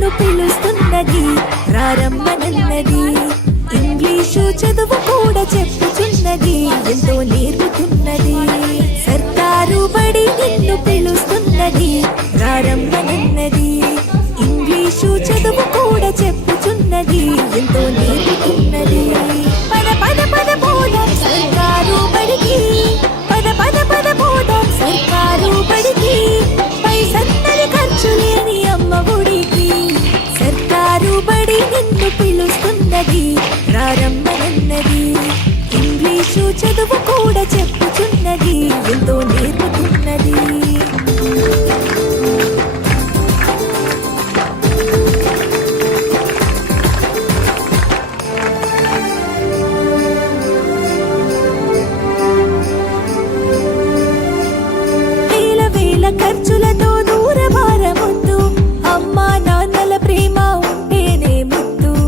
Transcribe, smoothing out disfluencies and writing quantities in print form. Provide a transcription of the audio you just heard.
నిన్ను పిలుస్తున్నది రారమ్మనన్నది. ఇంగ్లీషు చదువు కూడా చెప్పుచున్నది, ఎంతో నేర్పుతున్నది. సర్కారు బడి నిన్ను పిలుస్తున్నది రారమ్మనన్నది. ఇంగ్లీషు చదువు కూడా చెప్పుచున్నది, ఎంతో నేర్పుతున్నది. పద పద పద పోదాం సర్కారు బడికి, పద పద పద పోదాం సర్కారు బడికి. పైసన్నది ఖర్చు లేని అమ్మ ఒడికి. సర్కారు బడి నిన్ను పిలుస్తున్నది రారమ్మనన్నది. ఇంగ్లీషు చదువుకు